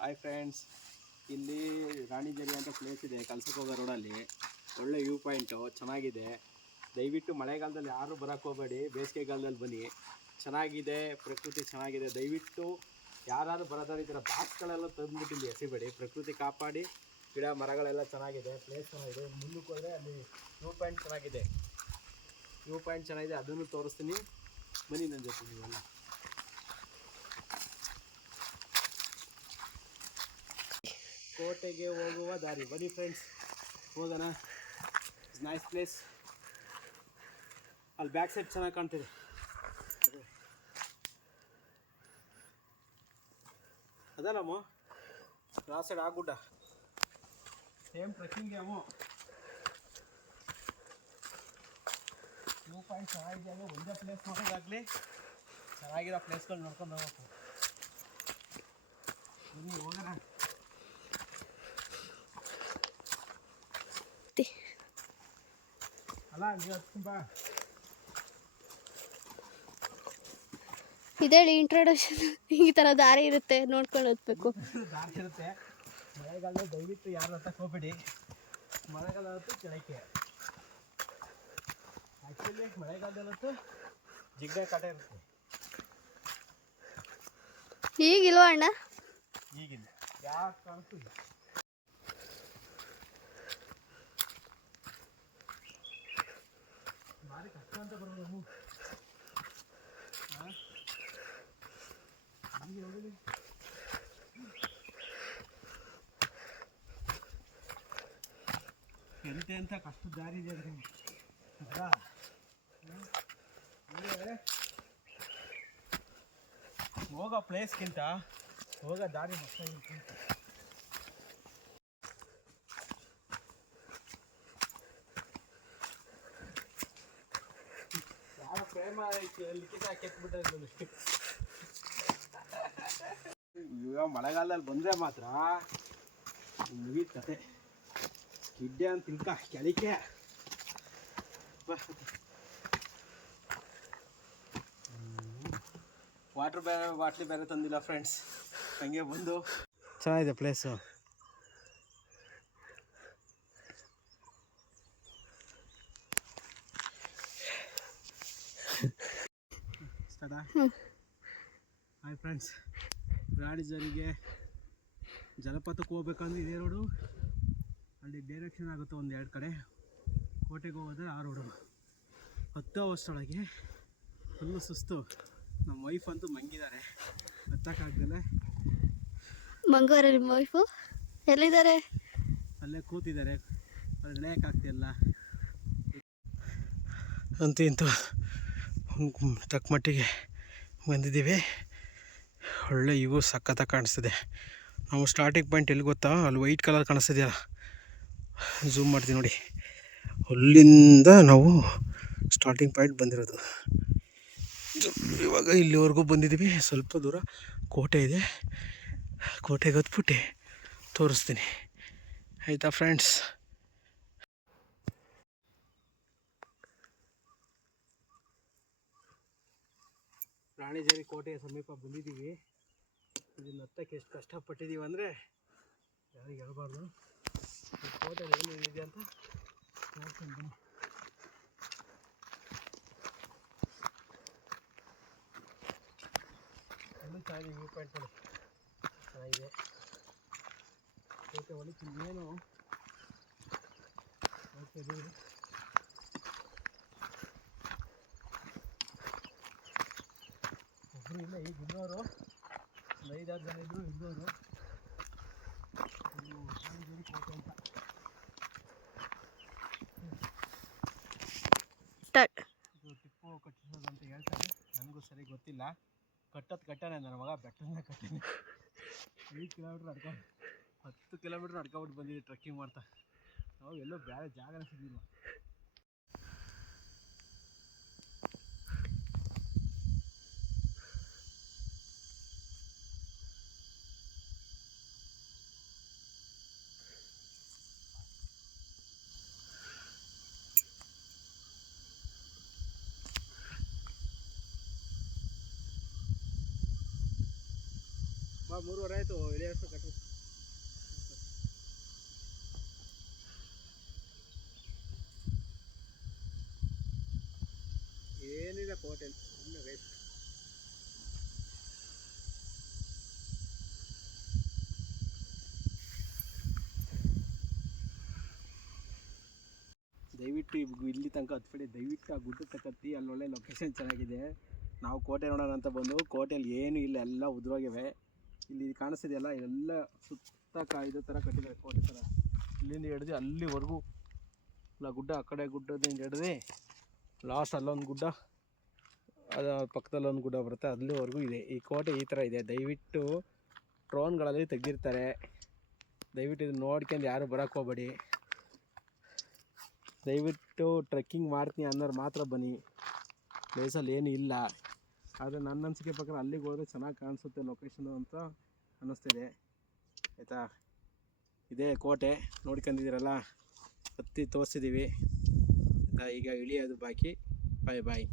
Hi friends, ಇಲ್ಲಿ ರಾಣಿಜರಿ ಅಂತ place ಇದೆ. ಕಲ್ಸಕ್ಕೆ ಹೋಗೋ ರೋಡಲ್ಲಿ ಒಳ್ಳೆ ವ್ಯೂ ಪಾಯಿಂಟು, ಚೆನ್ನಾಗಿದೆ. ದಯವಿಟ್ಟು ಮಳೆಗಾಲದಲ್ಲಿ ಯಾರೂ ಬರೋಕ್ಕೆ ಹೋಗಬೇಡಿ, ಬೇಸಿಗೆಗಾಲದಲ್ಲಿ ಬನ್ನಿ. ಚೆನ್ನಾಗಿದೆ, ಪ್ರಕೃತಿ ಚೆನ್ನಾಗಿದೆ. ದಯವಿಟ್ಟು ಯಾರಾದರೂ ಬರೋದಾದ್ರೆ ಈ ಥರ ಬಾಕ್ಸ್ಗಳೆಲ್ಲ ತಂದುಬಿಟ್ಟು ಇಲ್ಲಿ ಎಸಿಬೇಡಿ. ಪ್ರಕೃತಿ ಕಾಪಾಡಿ. ಗಿಡ ಮರಗಳೆಲ್ಲ ಚೆನ್ನಾಗಿದೆ, ಪ್ಲೇಸ್ ಚೆನ್ನಾಗಿದೆ. ಮುಂದಕ್ಕೆ ಹೋದರೆ ಅಲ್ಲಿ ವ್ಯೂ ಪಾಯಿಂಟ್ ಚೆನ್ನಾಗಿದೆ. ಅದನ್ನು ತೋರಿಸ್ತೀನಿ, ಬನ್ನಿ ನನ್ನ ಜೊತೆ ನೀವೆಲ್ಲ. ಕೋಟೆಗೆ ಹೋಗುವ ದಾರಿ, ಬನ್ನಿ ಫ್ರೆಂಡ್ಸ್ ಹೋಗೋಣ. Nice place. ಅಲ್ಲಿ ಬ್ಯಾಕ್ ಸೈಡ್ ಚೆನ್ನಾಗಿ ಕಾಣ್ತಿದೆ. ಅದಲ್ಲಮ್ಮ ಆ ಸೈಡ್ ಆ ಗುಡ್ಡ ಸೇಮ್ ಟ್ರೆಕ್ಕಿಂಗ್ ಅಮ್ಮು. ವ್ಯೂ ಪಾಯಿಂಟ್ ಚೆನ್ನಾಗಿದೆ. ಒಂದೇ ಪ್ಲೇಸ್ ನೋಡೋದಾಗಲಿ ಚೆನ್ನಾಗಿರೋ ಪ್ಲೇಸ್ಗಳು ನೋಡ್ಕೊಂಡು ಹೋಗ್ಬೇಕು. ಬನ್ನಿ ಹೋಗೋಣ. ಅಲ್ಲ ನೀವು ತುಂಬ ಇದೇಳಿ ಇಂಟ್ರೊಡಕ್ಷನ್. ಈ ಥರ ದಾರಿ ಇರುತ್ತೆ, ನೋಡ್ಕೊಂಡು ಹೋಗ್ಬೇಕು. ದಾರಿ ಇರುತ್ತೆ. ಮಳೆಗಾಲದಲ್ಲಿ ದಯವಿಟ್ಟು ಯಾರು ಹತ್ತಕ್ಕೆ ಹೋಗ್ಬೇಡಿ. ಮಳೆಗಾಲ ಹೊತ್ತು ಕೆಳಕ್ಕೆ. ಆ್ಯಕ್ಚುಲಿ ಮಳೆಗಾಲದಲ್ಲಿ ಹೊತ್ತು ಜಿಗ್ಗ ಕಾಟ ಇರುತ್ತೆ. ಈಗಿಲ್ವಾ ಅಣ್ಣ? ಈಗಿಲ್ಲ, ಯಾವ ಕಾರಣಕ್ಕೂ ಇಲ್ಲ. ಭಾರಿ ಕಷ್ಟ ಅಂತ ಬರೋದು ನಾವು. ಎಂತೆಂಥ ಕಷ್ಟದ ದಾರಿ ಇದೆ ಅದ್ರಲ್ಲಿ. ಹೋಗೋ ಪ್ಲೇಸ್ಗಿಂತ ಹೋಗೋ ದಾರಿ ಮಸ್ತಾಗಿರುತ್ತೆ. ಯಾವ ಪ್ರೇಮ ಲಿಖಿತ ಕೆತ್ಬಿಟ್ಟೆ. ಇವಾಗ ಮಳೆಗಾಲದಲ್ಲಿ ಬಂದರೆ ಮಾತ್ರ ಮುಗೀತು ಕತೆ. ಗಿಡ್ಡೆ ಅಂತ ತಿಳ್ಕ ಕೆಳಕ್ಕೆ. ಬಾಟ್ಲಿ ಬೇರೆ ತಂದಿಲ್ಲ ಫ್ರೆಂಡ್ಸ್. ಹಂಗೆ ಬಂದು ಚೆನ್ನಾಗಿದೆ ಪ್ಲೇಸು. ಹಾಯ್ ಫ್ರೆಂಡ್ಸ್, ರಾಣಿಜರಿಗೆ ಜಲಪಾತಕ್ಕೆ ಹೋಗ್ಬೇಕಂದ್ರೆ ಇದೇ ರೋಡು. ಅಲ್ಲಿ ಡೈರೆಕ್ಷನ್ ಆಗುತ್ತೆ ಒಂದೆರಡು ಕಡೆ. ಕೋಟೆಗೆ ಹೋಗೋದ್ರೆ ಆ ರೋಡು. 10 ವರ್ಷದೊಳಗೆ ಫುಲ್ಲು ಸುಸ್ತು. ನಮ್ಮ ವೈಫ್ ಅಂತೂ ಮಂಗಿದ್ದಾರೆ, ಹತ್ತಕ್ಕಾಗ್ದಲೆ. ಮಂಗೋರೆ ನಿಮ್ಮ ವೈಫು ಎಲ್ಲಿದ್ದಾರೆ? ಅಲ್ಲೇ ಕೂತಿದ್ದಾರೆ, ಅದು ನಡೆಯೋಕ್ಕಾಗ್ತಿಲ್ಲ. ಅಂತೂ ಇಂತೂ ತಕ್ಕ ಮಟ್ಟಿಗೆ ಬಂದಿದ್ದೀವಿ. ಒಳ್ಳೆ ಇವು ಸಖತ್ತಾಗಿ ಕಾಣಿಸ್ತಿದೆ. ನಾವು ಸ್ಟಾರ್ಟಿಂಗ್ ಪಾಯಿಂಟ್ ಎಲ್ಲಿ ಗೊತ್ತಾ? ಅಲ್ಲಿ ವೈಟ್ ಕಲರ್ ಕಾಣಿಸ್ತಿದೆಯಲ್ಲ, ಝೂಮ್ ಮಾಡ್ತೀವಿ ನೋಡಿ. ಅಲ್ಲಿಂದ ನಾವು ಸ್ಟಾರ್ಟಿಂಗ್ ಪಾಯಿಂಟ್ ಬಂದಿರೋದು. ಇವಾಗ ಇಲ್ಲಿವರೆಗೂ ಬಂದಿದ್ದೀವಿ. ಸ್ವಲ್ಪ ದೂರ ಕೋಟೆ ಇದೆ. ಕೋಟೆಗೆ ಹತ್ಬಿಟ್ಟು ತೋರಿಸ್ತೀನಿ, ಆಯಿತಾ ಫ್ರೆಂಡ್ಸ್? ರಾಣಿಜರಿ ಕೋಟೆಯ ಸಮೀಪ ಬಂದಿದ್ದೀವಿ. ಇದನ್ನು ಹತ್ತಕ್ಕೆ ಎಷ್ಟು ಕಷ್ಟಪಟ್ಟಿದ್ದೀವಿ ಅಂದರೆ ಯಾರಿಗೆ ಹೇಳ್ಬಾರ್ದು. ಈ ಕೋಟೆ ಏನೇನಿದೆ ಅಂತ ನೋಡ್ತೀನಿ ಬನ್ನಿ. ಎಲ್ಲೂ ಚೆನ್ನಾಗಿದೆ ವ್ಯೂ ಪಾಯಿಂಟ್ ನೋಡಿ, ಚೆನ್ನಾಗಿದೆ. ಕೋಟೆ ಒಳಗೆ ಇನ್ನೇನು ನೋಡ್ತಿದ್ದೀವಿ. ಒಬ್ಬರು ಇಲ್ಲ, ಈಗ ಇನ್ನೋರು ಒಂದು 5-6 ಜನ ಇದ್ದರು. ಇನ್ನೋರು ರಾಣಿಜರಿ ಕೋಟೆ ಅಂತ ಇದು ಟಿಪ್ಪು ಕಟ್ಟಿಸೋದು ಅಂತ ಹೇಳ್ತಾರೆ. ನನಗೂ ಸರಿ ಗೊತ್ತಿಲ್ಲ. ಕಟ್ಟನೆ ನನ್ನ ಮಗ, ಬೆಟ್ಟನೇ ಕಟ್ಟಿನಿ. 5 ಕಿಲೋಮೀಟ್ರ್ ನಡ್ಕೊಂಡು 10 ಕಿಲೋಮೀಟ್ರ್ ನಡ್ಕೊಬಿಟ್ಟು ಬಂದಿದ್ದೀವಿ ಟ್ರೆಕ್ಕಿಂಗ್ ಮಾಡ್ತಾ. ನಾವು ಎಲ್ಲೋ ಬೇರೆ ಜಾಗನೇ ಸಿಗಲಿಲ್ಲ. 3:30 ಆಯಿತು ಇಳಿಯೋಷ್ಟು ಕಟ್ಟು. ಏನಿದೆ ಕೋಟೆ ಸುಮ್ಮನೆ ವೇಸ್ಟ್. ದಯವಿಟ್ಟು ಇಲ್ಲಿ ತನಕ ಹತ್ಬೇಡಿ, ದಯವಿಟ್ಟು ಆ ಗುಡ್ಡ ತಕ್ಕತ್ತಿ, ಅಲ್ಲಿ ಒಳ್ಳೆ ಲೊಕೇಶನ್ ಚೆನ್ನಾಗಿದೆ. ನಾವು ಕೋಟೆ ನೋಡೋಣ ಅಂತ ಬಂದು ಕೋಟೆಯಲ್ಲಿ ಏನೂ ಇಲ್ಲ, ಎಲ್ಲ ಉದುರೋಗಿವೆ. ಇಲ್ಲಿ ಕಾಣಿಸ್ತಿದೆಯಲ್ಲ, ಎಲ್ಲ ಸುತ್ತ ಇದು ಥರ ಕಟ್ಟಿದ್ದಾರೆ ಕೋಟೆ ಥರ. ಇಲ್ಲಿಂದ ಹಿಡ್ದು ಅಲ್ಲಿವರೆಗೂ ಇಲ್ಲ ಗುಡ್ಡ, ಆ ಕಡೆ ಗುಡ್ಡದಿಂದ ಹಿಡ್ದು ಲಾಸ್ಟ್ ಅಲ್ಲೊಂದು ಗುಡ್ಡ, ಅದು ಪಕ್ಕದಲ್ಲಿ ಒಂದು ಗುಡ್ಡ ಬರುತ್ತೆ, ಅಲ್ಲಿವರೆಗೂ ಇದೆ ಈ ಕೋಟೆ. ಈ ಥರ ಇದೆ. ದಯವಿಟ್ಟು ಡ್ರೋನ್ಗಳಲ್ಲಿ ತೆಗೆದಿರ್ತಾರೆ, ದಯವಿಟ್ಟು ಇದನ್ನು ನೋಡ್ಕೊಂಡು ಯಾರು ಬರೋಕ್ಕೆ ಹೋಗಬೇಡಿ. ದಯವಿಟ್ಟು ಟ್ರೆಕ್ಕಿಂಗ್ ಮಾಡ್ತೀನಿ ಅನ್ನೋರು ಮಾತ್ರ ಬನ್ನಿ. ಪ್ಲೇಸಲ್ಲಿ ಏನೂ ಇಲ್ಲ, ಆದರೆ ನನ್ನ ಅನಿಸಿಕೆ ಪ್ರಕಾರ ಅಲ್ಲಿಗೆ ಹೋದರೆ ಚೆನ್ನಾಗಿ ಕಾಣಿಸುತ್ತೆ ಲೊಕೇಶನು ಅಂತ ಅನ್ನಿಸ್ತಿದೆ. ಆಯಿತಾ, ಇದೇ ಕೋಟೆ ನೋಡ್ಕೊಂಡಿದ್ದೀರಲ್ಲ, ಹತ್ತಿ ತೋರಿಸಿದ್ದೀವಿ ಆಯಿತಾ. ಈಗ ಇಳಿಯೋದು ಬಾಕಿ. ಬಾಯ್ ಬಾಯ್.